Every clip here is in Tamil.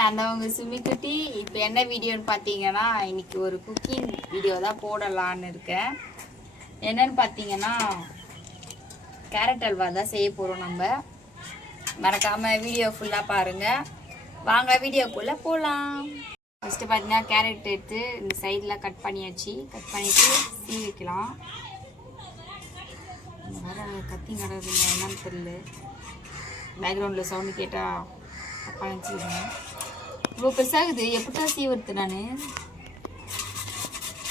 அந்த உங்க சுமிக்குட்டி இப்போ என்ன வீடியோன்னு பார்த்தீங்கன்னா இன்னைக்கு ஒரு குக்கிங் வீடியோ தான் போடலான்னு இருக்கேன். என்னன்னு பார்த்தீங்கன்னா கேரட் அல்வா தான் செய்ய போகிறோம் நம்ம. மறக்காம வீடியோ ஃபுல்லாக பாருங்கள் வாங்க வீடியோக்குள்ளே போகலாம் ஃபஸ்ட்டு பார்த்தீங்கன்னா கேரட் எடுத்து இந்த சைடில் கட் பண்ணியாச்சு. கட் பண்ணிவிட்டு சீ வைக்கலாம். வர கத்தி நடக்குதுங்க என்னன்னு தெரியல. பேக்ரவுண்டில் சவுண்டு கேட்டால் தப்பாக நினச்சிக்கிறேன். இவ்வளோ பெருசாகுது. எப்படிதான் சீவுறது நான்?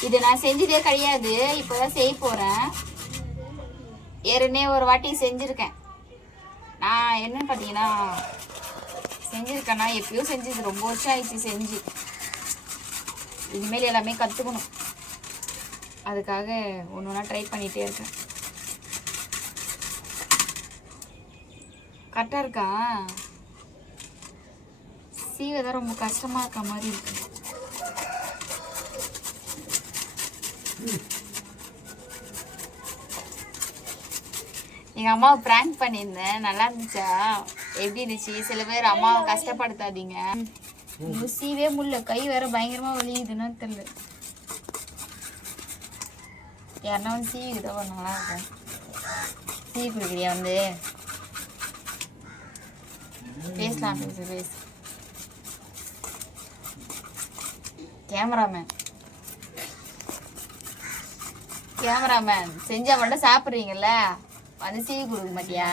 இது நான் செஞ்சதே கிடையாது. இப்போ தான் செய்ய போகிறேன் ஏற்கனவே ஒரு வாட்டி செஞ்சுருக்கேன். நான் என்னன்னு பார்த்தீங்கன்னா செஞ்சுருக்கேன்னா எப்பயோ செஞ்சது. ரொம்ப வருஷம் ஆயிடுச்சு செஞ்சு. இனிமேல் எல்லாமே கற்றுக்கணும் அதுக்காக ஒன்று ஒன்றா ட்ரை பண்ணிகிட்டே இருக்கேன். கரெக்டாக இருக்கா? சீவதான் ரொம்ப கஷ்டமா இருக்க மாதிரி இருக்கு. எங்க அம்மாவை பிராங்க் பண்ணியிருந்தேன். நல்லா இருந்துச்சா? எப்படி இருந்துச்சு? சில பேர் அம்மாவை கஷ்டப்படுத்தாதீங்க. சீவே முடியல. கை வேற பயங்கரமா வலியுதுன்னு தெரியல. யாருன்னா வந்து சீவிக்குதோ நல்லா இருக்கும். சீவி கொடுக்குறியா வந்து? பேசலாம் பேசு பேசு. கேமராமேன். கேமராமேன். செஞ்சா மட்டும் சாப்பிட்றீங்கல்ல? வந்து சீவி கொடுக்க மாட்டியா?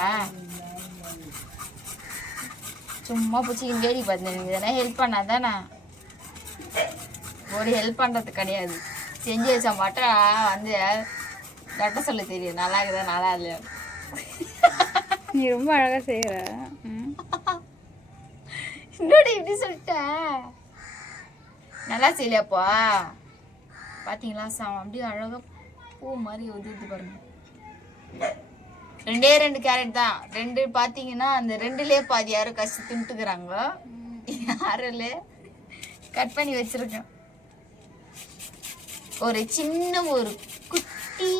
சும்மா பிடிச்சிக்கின்னு வேடி பார்த்தேன் இதெல்லாம் ஹெல்ப் பண்ணாதானே? ஒரு ஹெல்ப் பண்ணுறது கிடையாது. செஞ்சு வச்சா மட்டும் வந்து கட்ட சொல்ல தெரியும். நல்லா இருக்குதா நல்லா இல்லையா? நீ ரொம்ப அழகா செய்யற ம். என்னடி இப்படி சொல்லிட்ட? நல்லா செய்யலையாப்பா? பார்த்தீங்களா சாம் அப்படியே அழகாக பூ மாதிரி உதிர்த்து பாருங்க. ரெண்டே ரெண்டு கேரட் தான். ரெண்டு பார்த்தீங்கன்னா அந்த ரெண்டுலேயே பாதி யாரும் கஷ்ட தின்ட்டுக்கிறாங்க யாரில் கட் பண்ணி வச்சிருக்கேன். ஒரு சின்ன ஒரு குட்டி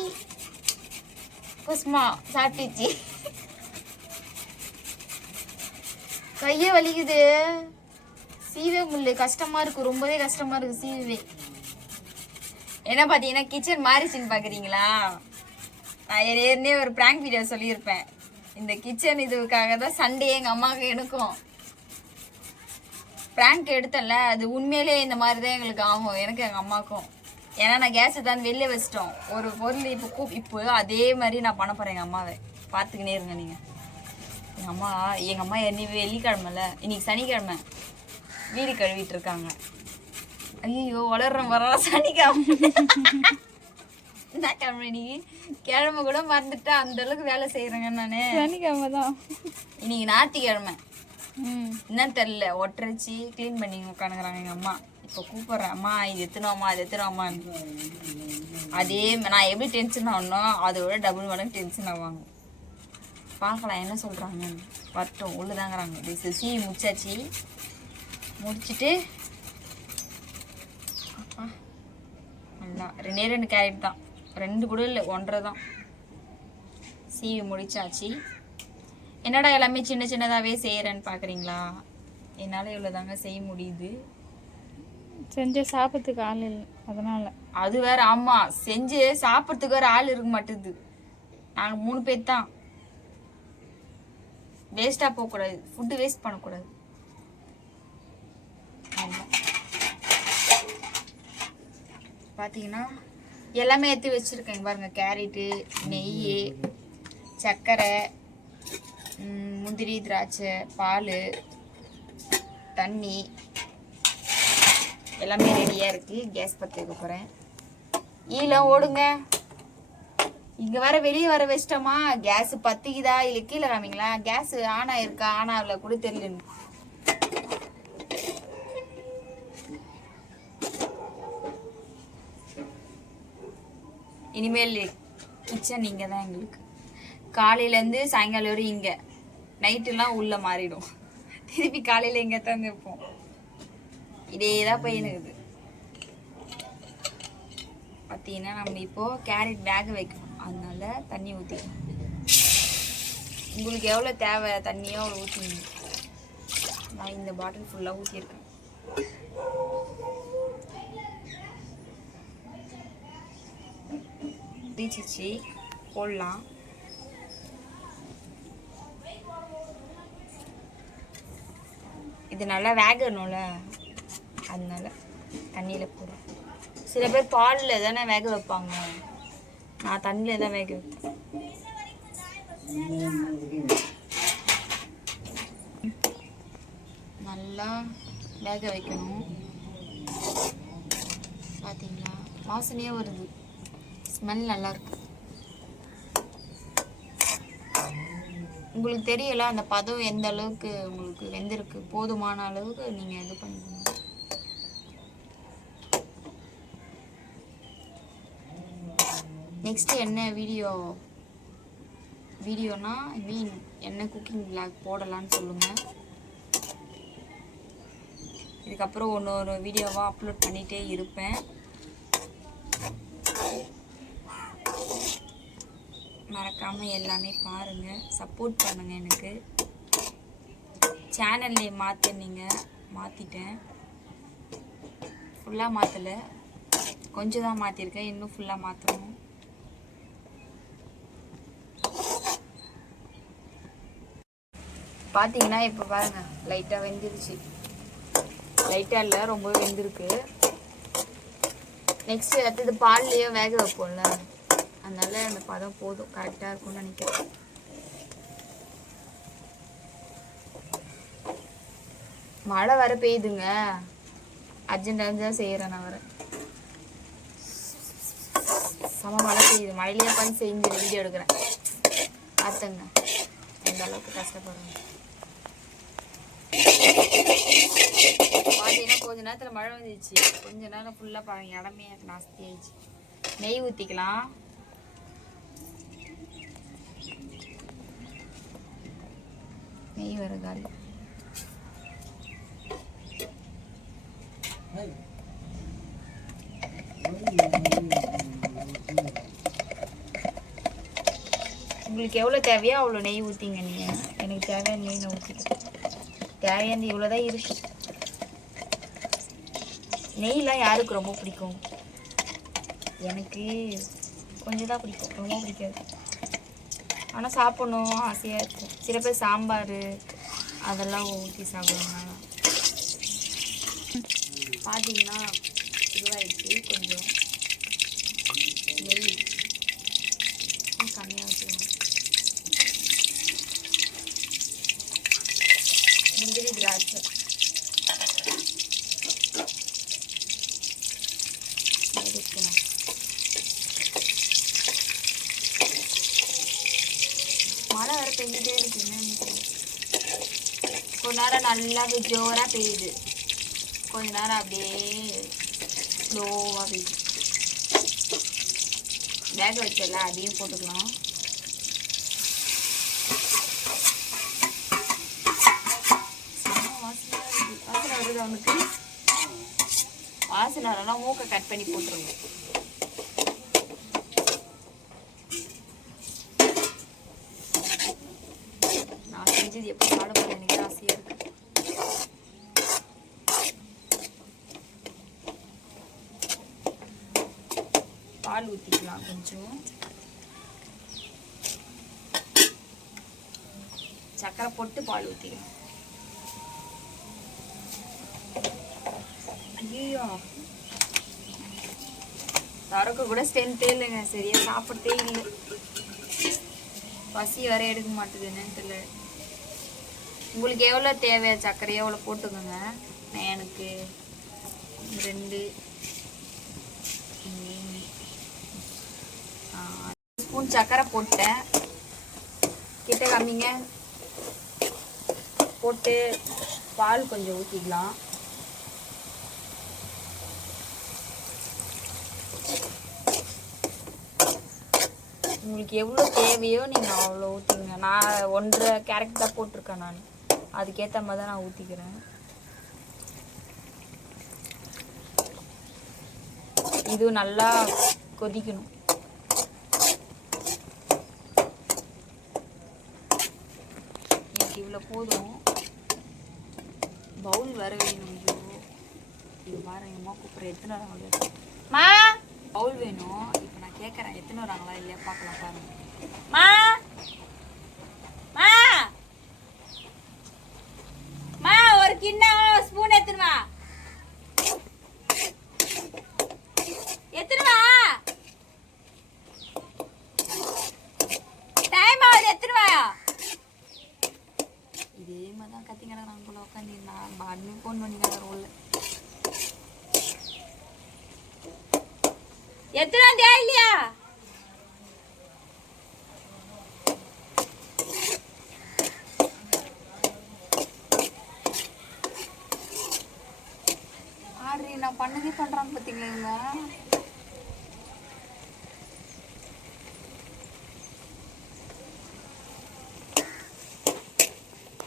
குஸ்மா சாப்பிட்டுச்சு. கையே வலிக்குது. சீவே முடியல கஷ்டமா இருக்கு. ரொம்பவே கஷ்டமா இருக்கு சீவே என்ன பாத்தீங்கன்னா கிச்சன் மாறிச்சின்னு பாக்குறீங்களா? நான் ஏற்கனவே ஒரு பிராங்க் வீடியோ சொல்லியிருப்பேன். இந்த கிச்சன் இதுக்காக தான் சண்டே எங்க அம்மாவுக்கு எனக்கும் பிராங்க் எடுத்தல அது உண்மையிலே இந்த மாதிரி தான் எங்களுக்கு ஆகும். எனக்கு எங்க அம்மாவுக்கும். ஏன்னா நான் கேஸை தான் வெளில வச்சிட்டோம். ஒரு பொருள் இப்போ கூ இப்போ அதே மாதிரி நான் பண்ண போகிறேன் எங்கள் அம்மாவை. பார்த்துக்கினே இருங்க நீங்கள் எங்கள் அம்மா எங்கள் அம்மா என்னை வெள்ளிக்கிழமைல. இன்னைக்கு சனிக்கிழமை. வீடு கழுவிட்டு இருக்காங்க ஐயோ வளர்ற வர சனிக்கிழமை. என்ன கிழமை நீ? கிழமை கூட மறந்துட்டா அந்த அளவுக்கு வேலை செய்கிறேங்க நான். சனிக்கிழமை தான். இன்னைக்கு ஞாயிற்றுக்கிழமை. ம். என்னன்னு தெரில ஒட்டரைச்சி க்ளீன் பண்ணி உட்காந்துக்கிறாங்க எங்கள் அம்மா. இப்போ கூப்பிட்றேன் அம்மா இது எத்தனோம்மா அது எத்தனோம்மான்னு அதே நான் எப்படி டென்ஷன் ஆகணும் அதை விட டபுள் மடங்கு டென்ஷன் ஆவாங்க. பார்க்கலாம் என்ன சொல்கிறாங்க வரட்டும் உள்ளதாங்கிறாங்க. சீ முடிச்சாச்சு முடிச்சிட்டு நல்லா. ரெண்டே ரெண்டு கேரட் தான். ரெண்டு கூட இல்லை ஒன்றரை தான். சீவி முடிச்சாச்சு. என்னடா எல்லாமே சின்ன சின்னதாகவே செய்கிறேன்னு பார்க்குறீங்களா என்னால் இவ்வளோதாங்க செய்ய முடியுது. செஞ்சு சாப்பிட்றதுக்கு ஆள் இல்லை அதனால. அது வேற ஆமாம் செஞ்சு சாப்பிட்றதுக்கு வேற ஆள் இருக்க மாட்டுது. நாங்கள் மூணு பேர் தான். வேஸ்ட்டாக போகக்கூடாது. ஃபுட்டு வேஸ்ட் பண்ணக்கூடாது. ஆமா. பார்த்தீங்கன்னா எல்லாமே எடுத்து வச்சுருக்கேங்க பாருங்க கேரட்டு நெய் சர்க்கரை முந்திரி திராட்சை பால் தண்ணி எல்லாமே ரெடியாக இருக்குது கேஸ் பற்ற வைக்க போகிறேன் ஈலாம் ஓடுங்க. இங்கே வர வெளியே வர வச்சிட்டோமா? கேஸ் பற்றிக்குதா இல்லை கீழே காமிங்களா? கேஸ் ஆன் ஆயிருக்கா ஆன் ஆகல கூட தெரியல. இனிமேல் கிச்சன் இங்கே தான் எங்களுக்கு. காலையிலேருந்து சாயங்காலம் வரையும் இங்கே. நைட்டுலாம் உள்ளே மாறிடும். திருப்பி காலையில் இங்கே தான் இருப்போம். இதே தான் பையனுக்குது பார்த்தீங்கன்னா நம்ம இப்போது கேரட் பேகை வைக்கணும். அதனால தண்ணி ஊற்றிக்கணும் உங்களுக்கு எவ்வளோ தேவை தண்ணியோ அவ்வளோ ஊற்றிங்க நான் இந்த பாட்டில் ஃபுல்லாக ஊற்றிருக்கேன் தீச்சிச்சு போடலாம். இது நல்லா வேகணும்ல. அதனால தண்ணியில் போடுறேன் சில பேர் பாலில் தானே வேக வைப்பாங்க. நான் தண்ணியில் தான் வேக வைப்பேன். நல்லா வேக வைக்கணும். பார்த்தீங்களா வாசனையே வருது. ஸ்மெல் நல்லாயிருக்கு உங்களுக்கு தெரியல அந்த பதம் எந்த அளவுக்கு உங்களுக்கு வெந்திருக்கு போதுமான அளவுக்கு நீங்கள் இது பண்ணிக்கணும் நெக்ஸ்ட் என்ன வீடியோ வீடியோனா ஐ மீன் என்ன குக்கிங் பிளாக் போடலான்னு சொல்லுங்கள் இதுக்கப்புறம் ஒன்று ஒரு வீடியோவாக அப்லோட் பண்ணிகிட்டே இருப்பேன். மறக்காமல் எல்லாமே பாருங்கள் சப்போர்ட் பண்ணுங்கள் எனக்கு. சேனல்லே மாற்றினீங்க மாற்றிட்டேன் ஃபுல்லாக மாற்றலை கொஞ்சம் தான் மாற்றிருக்கேன் இன்னும் ஃபுல்லாக மாற்றணும் பார்த்தீங்கன்னா இப்போ பாருங்க. லைட்டாக வெந்துருச்சு. லைட்டாக இல்லை ரொம்ப வெந்திருக்கு. நெக்ஸ்ட் அடுத்தது பால்லையோ வேக வைப்போம்ல. அதனால அந்த பதம் போதும். கரெக்டாக இருக்கும்னு நினைக்கிறேன். மழை வர பெய்யுதுங்க. அர்ஜென்ட் அர்ஜென்ட் செய்கிறேன் நான் வரேன் செம மழை பெய்யுது. மழையிலே பண்ணி செஞ்சு வீடியோ எடுக்கிறேன். பார்த்துங்க எந்த அளவுக்கு கஷ்டப்படுறேன் பார்த்தீங்கன்னா கொஞ்ச நேரத்தில் மழை வந்துச்சு கொஞ்ச நேரம் ஃபுல்லாக இடமே நாஸ்தி ஆயிடுச்சு நெய் ஊற்றிக்கலாம் நெய் வரகால் உங்களுக்கு எவ்வளோ தேவையோ அவ்வளோ நெய் ஊற்றிங்க நீங்கள் எனக்கு தேவையான நெய் நான் ஊற்றிக்கிறேன் தேவையானது இவ்வளோ தான் இருக்கு நெய்லாம் யாருக்கு ரொம்ப பிடிக்கும்? எனக்கு கொஞ்சம் தான் பிடிக்கும். ரொம்ப பிடிக்காது. ஆனால் சாப்பிடணும் ஆசையாக இருக்கும் சில பேர் சாம்பார் அதெல்லாம் ஊற்றி சாப்பிடுவாங்க. பார்த்தீங்கன்னா இதுவாகிடுச்சு கொஞ்சம் நெய். கம்மியாக வச்சுக்கணும். முந்திரி திராட்சை. மழை வேறு பெஞ்சிட்டே இருக்கு என்னன்னு கொஞ்ச நேரம் நல்லா ஜோராக பெய்யுது. கொஞ்ச நேரம் அப்படியே ஸ்லோவாக பெய்யுது. பேக் வச்சல அதையும் போட்டுக்கலாம். வாசனை வருது அவனுக்கு வாசனை வரலாம் மூக்கை கட் பண்ணி போட்டுருங்க. நான் செஞ்சது எப்போ சாப்பிட போறேன் எனக்கு ஆசையா இருக்கு. பால் ஊற்றிக்கலாம் கொஞ்சம். சக்கரை போட்டு பால் ஊற்றிக்கலாம் ஐயோ தரக்கு கூட ஸ்ட்ரென்த்தே இல்லைங்க. சரியா சாப்பிட்றதே இல்லை. பசி வர எடுக்க மாட்டுது என்னன்னு தெரியல. உங்களுக்கு எவ்வளோ தேவையா சர்க்கரை எவ்வளோ போட்டுக்கோங்க. நான் எனக்கு ரெண்டு ஸ்பூன் சர்க்கரை போட்டேன். கிட்ட காமிங்க. போட்டு பால் கொஞ்சம் ஊற்றிக்கலாம் உங்களுக்கு எவ்வளோ தேவையோ நீங்கள் அவ்வளோ ஊற்றுங்க நான் ஒன்றரை கேரட் தான் போட்டிருக்கேன் நான். அதுக்கேற்ற மாதிரி தான் நான் ஊற்றிக்கிறேன் இது நல்லா கொதிக்கணும். எனக்கு இவ்வளோ போதும். பவுல் வேற வேணும் ஐயோ. இது பாருங்க அம்மா கூப்பிட்ற எத்தனை வராங்க மா! பவுல் வேணும். இப்போ நான் கேட்குறேன் எத்தனை வராங்களா இல்லையா பார்க்கலாம் பாருங்க. மா மா ஒரு கிண்ணம் ஸ்பூன் எடுத்துன்னு வா. எடுத்துன்னு வா. டைம் ஆகுது எடுத்துன்னு வா. இதே மாதிரி தான் கத்தி கிடக்குறாங்க போல உட்காந்து நான் பாட்னு ஃபோன் பண்ணி கிடக்குற உள்ள எத்தனை வந்தியா இல்லையா?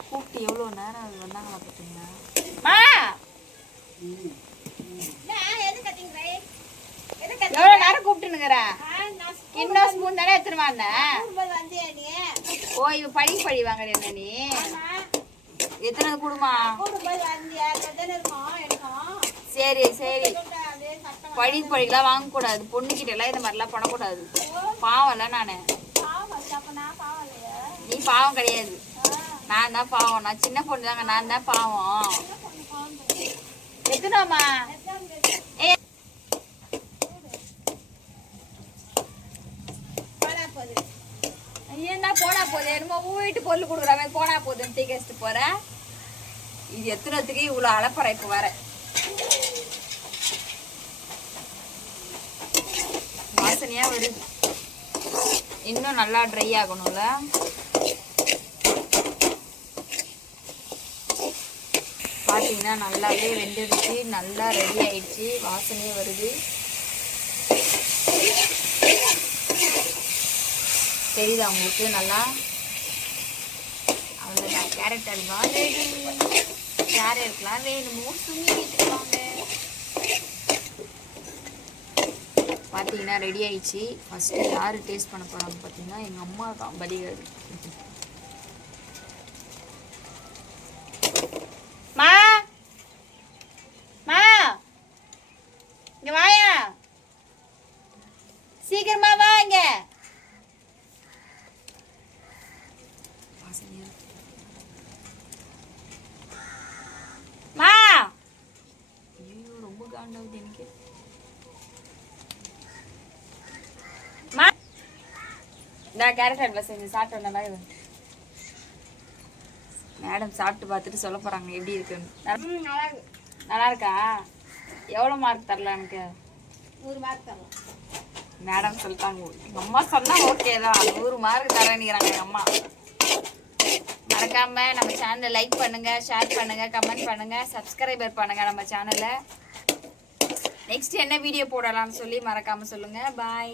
கூப்பிட்டு எவ்வளோ நேரம் அது வந்தாங்களா பார்த்தீங்களா? மா! எவ்வளோ நேரம் கூப்பிட்டுனுங்கிறேன் இன்னும் ஸ்பூன் தானே வந்தேன் ஓ இவ பழி பழி வாங்குற என்ன நீ? எத்தனை கொடுமா சரி சரி. பழி பழிலாம் வாங்கக்கூடாது. பொண்ணுக்கிட்ட எல்லாம் இந்த மாதிரிலாம் பண்ணக்கூடாது. பாவம்ல நானு. நீ பாவம் கிடையாது. நான் தான் பாவம். நான் சின்ன பொண்ணு தாங்க. நான் தான் பாவம். எத்தனாமா ஏ. என்ன போனா போகுது என்னமோ வீட்டு பொருள் கொடுக்குற மாதிரி போனா போகுதுன்னு டீ வச்சுட்டு போறேன் இது எத்தனத்துக்கு இவ்வளோ அலப்பறை இப்போ வர வாசனையாக வருது. இன்னும் நல்லா ட்ரை ஆகணும்ல. பார்த்தீங்கன்னா நல்லாவே வெந்துடுச்சு நல்லா ரெடி ஆயிடுச்சு வாசனையே வருது. தெரியுதா உங்களுக்கு நல்லா? அவ்வளோதான் கேரட் அல்வா? ரெடி கேரட்லாம் வேணுமோ? சுமி வீட்டுக்கு பார்த்தீங்கன்னா ரெடி ஆயிடுச்சு. ஃபஸ்ட்டு யார் டேஸ்ட் பண்ண போகிறாங்க பார்த்தீங்கன்னா எங்கள் அம்மா தான் பலிகாடு மா! மா! வாயா! சீக்கிரமா வா இங்க மா ஐயோ ரொம்ப காண்டாவுது எனக்கு மா இந்த கேரட் அல்வா செஞ்சு சாப்பிட்டு நல்லா இது மேடம் சாப்பிட்டு பார்த்துட்டு சொல்ல போறாங்க எப்படி இருக்குன்னு. நல்லா இருக்கு. எவ்வளோ மார்க் தரல எனக்கு? நூறு மார்க் தரலாம். மேடம் சொல்லிட்டாங்க எங்க அம்மா சொன்னா ஓகே தான். நூறு மார்க் தரேன்னுங்கிறாங்க எங்க அம்மா. மறக்காம நம்ம சேனலை லைக் பண்ணுங்க ஷேர் பண்ணுங்க கமெண்ட் பண்ணுங்க சப்ஸ்கிரைபர் பண்ணுங்க நம்ம சேனலை நெக்ஸ்ட் என்ன வீடியோ போடலாம்னு சொல்லி மறக்காம சொல்லுங்க. பாய்